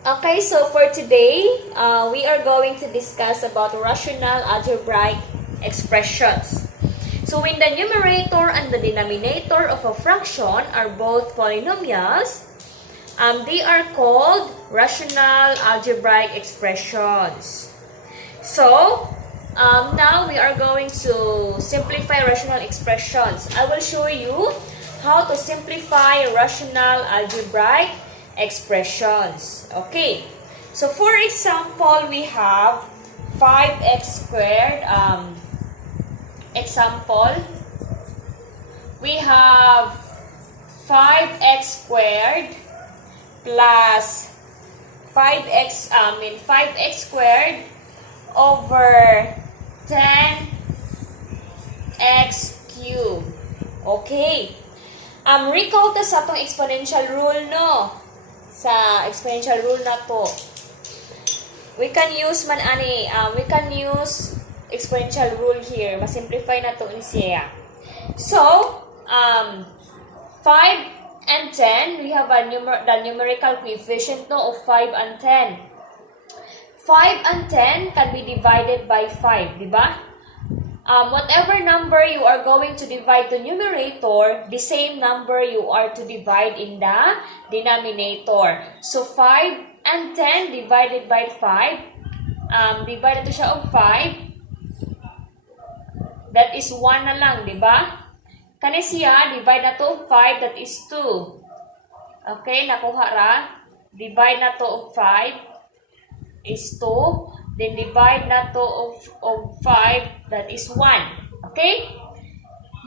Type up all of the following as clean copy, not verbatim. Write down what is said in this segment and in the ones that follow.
Okay, so for today, we are going to discuss about rational algebraic expressions. So when the numerator and the denominator of a fraction are both polynomials, they are called rational algebraic expressions. So, now we are going to simplify rational expressions. I will show you how to simplify rational algebraic expressions. Okay, so for example, we have 5x squared. Example, we have 5x squared plus 5x squared over 10x cubed. Okay. Recall ta sa atong exponential rule, no? Sa exponential rule na to. We can use exponential rule here. Masimplify na to ni siya. So, 5 and 10, we have the numerical coefficient no, of 5 and 10. 5 and 10 can be divided by 5, di ba? Whatever number you are going to divide the numerator, the same number you are to divide in the denominator. So, 5 and 10 divided by 5, divided to siya of 5, that is 1 na lang, di ba? Kani siya, divide na to of 5, that is 2. Okay, nakuha ra. Divide na to of 5 is 2. Then divide na to of 5, that is 1. Okay?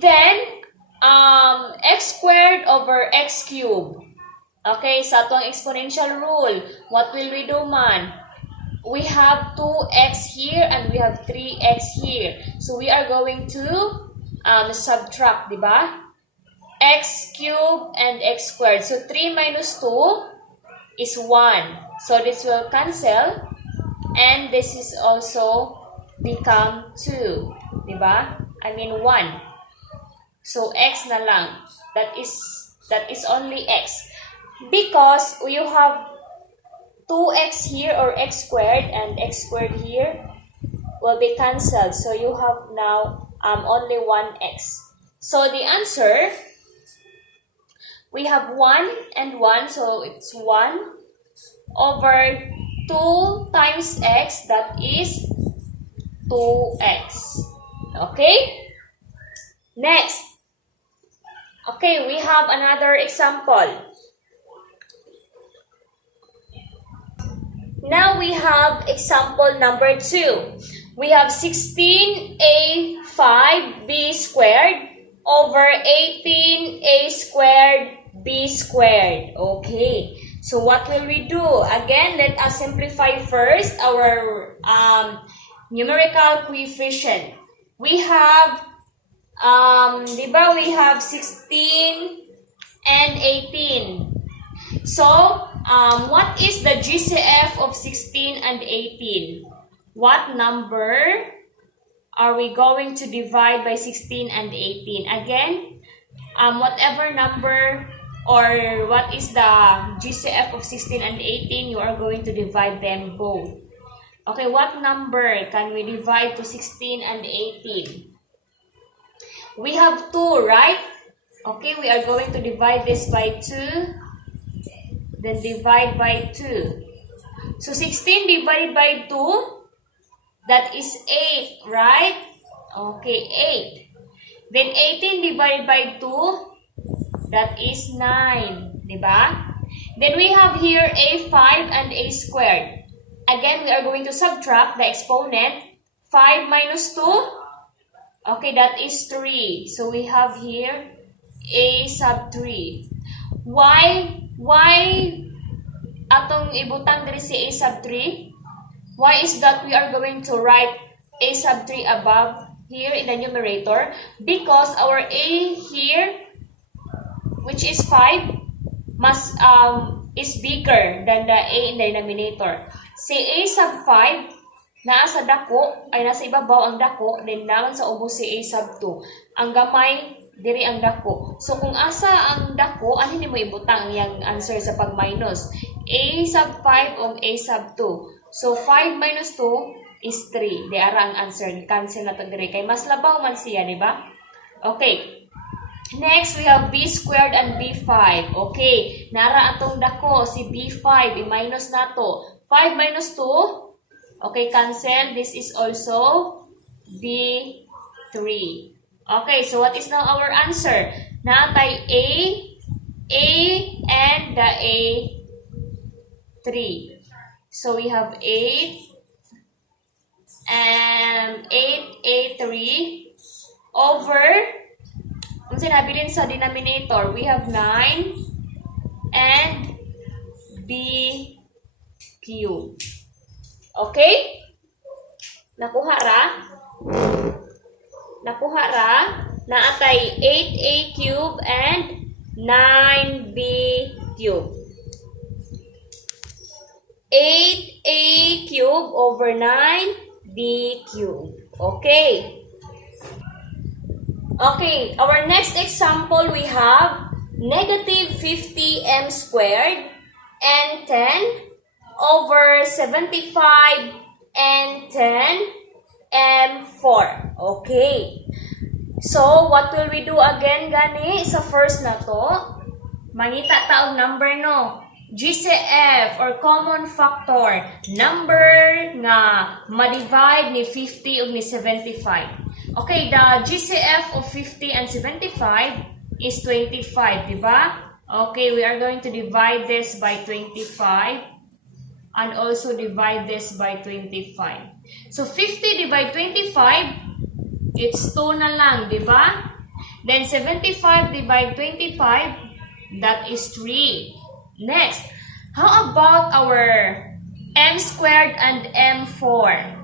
Then, x squared over x cubed. Okay, sa itong exponential rule, what will we do man? We have 2x here and we have 3x here. So, we are going to subtract, di ba? X cubed and x squared. So, 3 minus 2 is 1. So, this will cancel. And this is also become 2. Diba? I mean 1. So, x na lang. That is only x. Because you have 2x here or x squared and x squared here will be cancelled. So, you have now only 1x. So, the answer, we have 1 and 1. So, it's 1 over 2 times x, that is 2x. Okay? Next. Okay, we have another example. Now we have example number 2. We have 16a5b squared over 18a squared b squared. Okay. So, what will we do? Again, let us simplify first our numerical coefficient. We have, diba, we have 16 and 18. So, what is the GCF of 16 and 18? What number are we going to divide by 16 and 18? Again, whatever number or what is the GCF of 16 and 18, you are going to divide them both. Okay, what number can we divide to 16 and 18? We have 2, right? Okay, we are going to divide this by 2. Then divide by 2. So, 16 divided by 2, that is 8, right? Okay, 8. Then, 18 divided by 2, that is 9, diba? Then we have here a5 and a squared. Again, we are going to subtract the exponent. 5 minus 2, okay, that is 3. So we have here a sub 3. Why atong ibutang diri si a sub 3? Why is that we are going to write a sub 3 above here in the numerator? Because our a here, which is 5, is bigger than the a in the denominator. Si a sub 5, nasa ibabaw ang dako, then naman sa ubos si a sub 2. Ang gamay Diri ang dako. So kung asa ang dako, ano hindi mo ibutang yung answer sa pag-minus? A sub 5 o A sub 2. So 5 minus 2 is 3. Di ara ang answer. Cancel na to diri kay mas labaw man siya, di ba? Okay. Next, we have B squared and B5. Okay. Nara atong dako si B5. I-minus na to. 5 minus 2. Okay, cancel. This is also B3. Okay, so what is now our answer? Natay A, and the A3. So we have 8 and 8A3 over, kung sinabilin sa denominator, we have 9 and B cubed. Okay? Nakuha ra? Nakuha ra? Naatay 8A cubed and 9B cubed. 8A cubed over 9B cubed. Okay. Okay, our next example we have negative 50m squared and 10 over 75 and 10 m4. Okay. So, what will we do again gani sa first na to? Mangita taog number no. GCF or common factor. Number nga ma-divide ni 50 ug ni 75. Okay, the GCF of 50 and 75 is 25, di ba? Okay, we are going to divide this by 25 and also divide this by 25. So 50 divide 25, it's 2 na lang, di ba? Then 75 divide 25, that is 3. Next, how about our m squared and m4?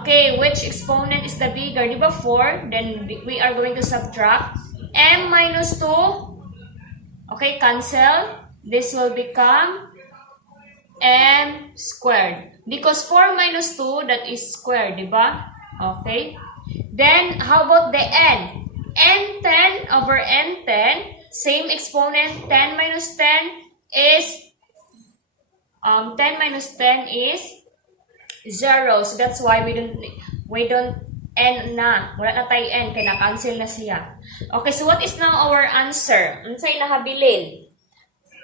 Okay, which exponent is the bigger? Di ba 4? Then we are going to subtract. M minus 2. Okay, cancel. This will become m squared. Because 4 minus 2, that is squared, di ba? Okay. Then, how about the n? n10 over n10, same exponent, 10 minus 10 is, 10 minus 10 is 0. So, that's why we don't n na. Wala na tayo n, kaya na-cancel na siya. Okay, so what is now our answer? Ano sa'yo nakabilin?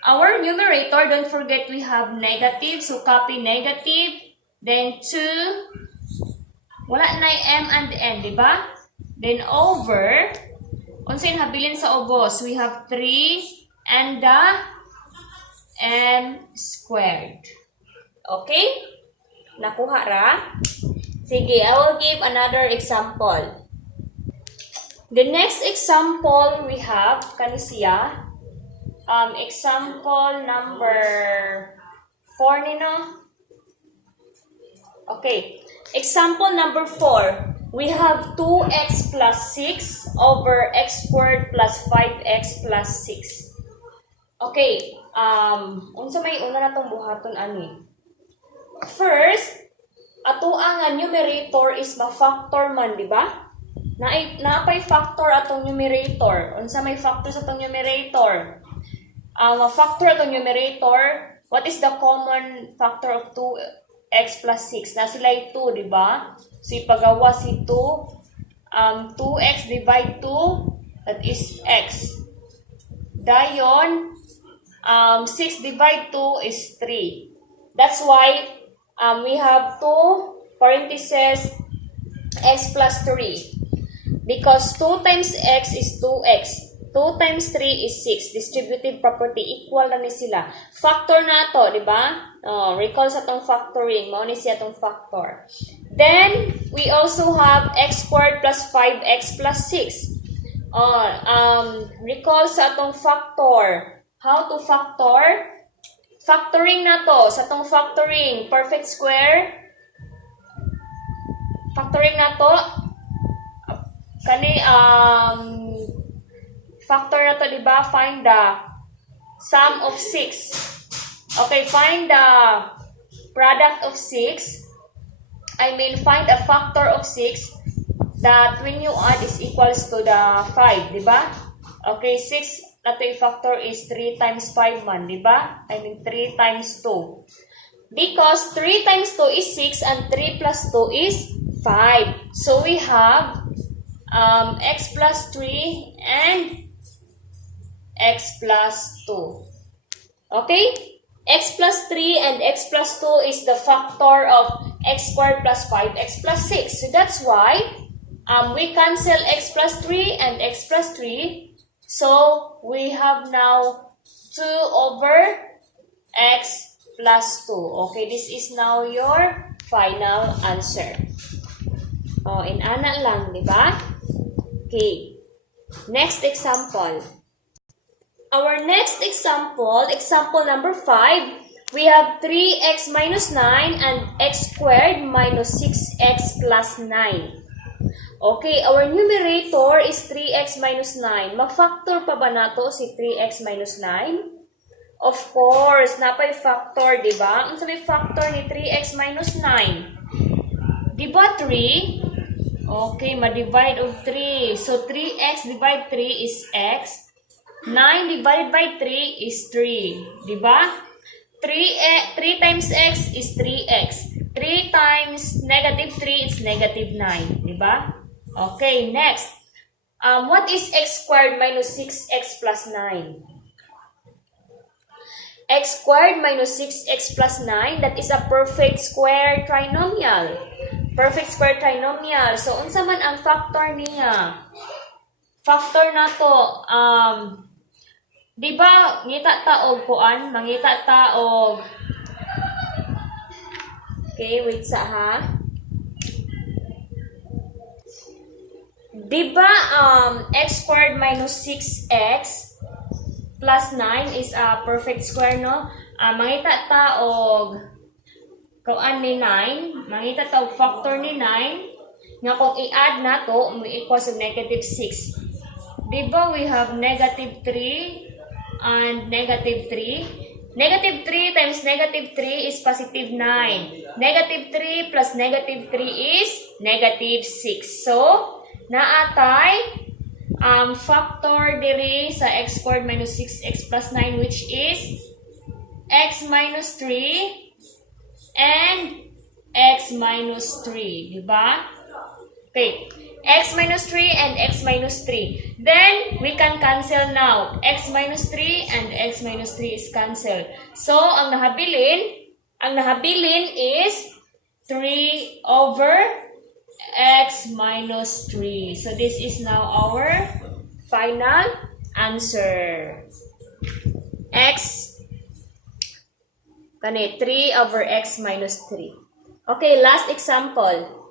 Our numerator, don't forget we have negative. So, copy negative. Then, 2. Wala na m and n, di ba? Then, over. Kung sa'yo habilin sa ubos, we have 3 and the m squared. Okay? Nakuha ra? Sige, I will give another example. The next example we have, kanisiya. Example number 4 nino. Okay. Example number 4. We have 2x plus 6 over x squared plus 5x plus 6. Okay. Unsa may una na tong buhaton ani? First, ato ang numerator is ma-factor man, di ba? Naapay factor atong numerator. Unsa may factor sa atong numerator? Ma-factor atong numerator. What is the common factor of 2x plus 6? Na sila 2, di ba? So, ipagawa si 2. 2x divide 2, that is x. Dayon, 6 divide 2 is 3. That's why we have 2 parentheses x plus 3. Because 2 times x is 2x. 2 times 3 is 6. Distributive property. Equal na ni sila. Factor na to, di ba? Recall sa tong factoring. Mao ni siya tong factor. Then, we also have x squared plus 5x plus 6. Recall sa tong factor. How to factor? Factoring na to. Sa tong factoring. Perfect square. Factoring na to. Factor na to, diba? Find the sum of 6. Okay, find the product of 6. Find a factor of 6. that when you add is equals to the 5, di ba? Okay, 6 nato i-factor is 3 times 5 man, di ba? I mean 3 times 2. Because 3 times 2 is 6 and 3 plus 2 is 5. So we have x plus 3 and x plus 2. Okay? X plus 3 and x plus 2 is the factor of x squared plus 5x plus 6. So that's why we cancel x plus 3 and x plus 3. So we have now 2 over x plus 2. Okay, this is now your final answer. Oh, in ana lang, di ba? Okay. Next example. Our next example, example number 5, we have 3x minus 9 and x squared minus 6x plus 9. Okay, our numerator is 3x minus 9. Mag-factor pa ba nato si 3x minus 9? Of course, napay factor, di ba? Ang sabi factor ni 3x minus 9. Di ba 3? Okay, ma-divide of 3. So, 3x divide 3 is x. 9 divided by 3 is 3. Diba? 3 times x is 3x. 3 times negative 3 is negative 9. Diba? Okay, next. What is x squared minus 6x plus 9? X squared minus 6x plus 9, that is a perfect square trinomial. Perfect square trinomial. So, unsa man ang factor niya? Factor na to, di ba, ngita ta og kuan, mangita ta og, okay, wait sa ha. Di ba, x squared minus 6x plus 9 is a perfect square, no? Mangita ta og, kuan ni 9, mangita ta og factor ni 9, nga kung i-add na to, may equals to negative 6. Di ba, we have negative 3, and negative 3. Negative 3 times negative 3 is positive 9. Negative 3 plus negative 3 is negative 6. So, naatay factor diri sa x squared minus 6x plus 9, which is x minus 3 and x minus 3. Diba? Okay. X minus 3 and x minus 3. Then, we can cancel now. X minus 3 and x minus 3 is cancelled. So, ang nahabilin is 3 over x minus 3. So, this is now our final answer. X, 3 over x minus 3. Okay, last example.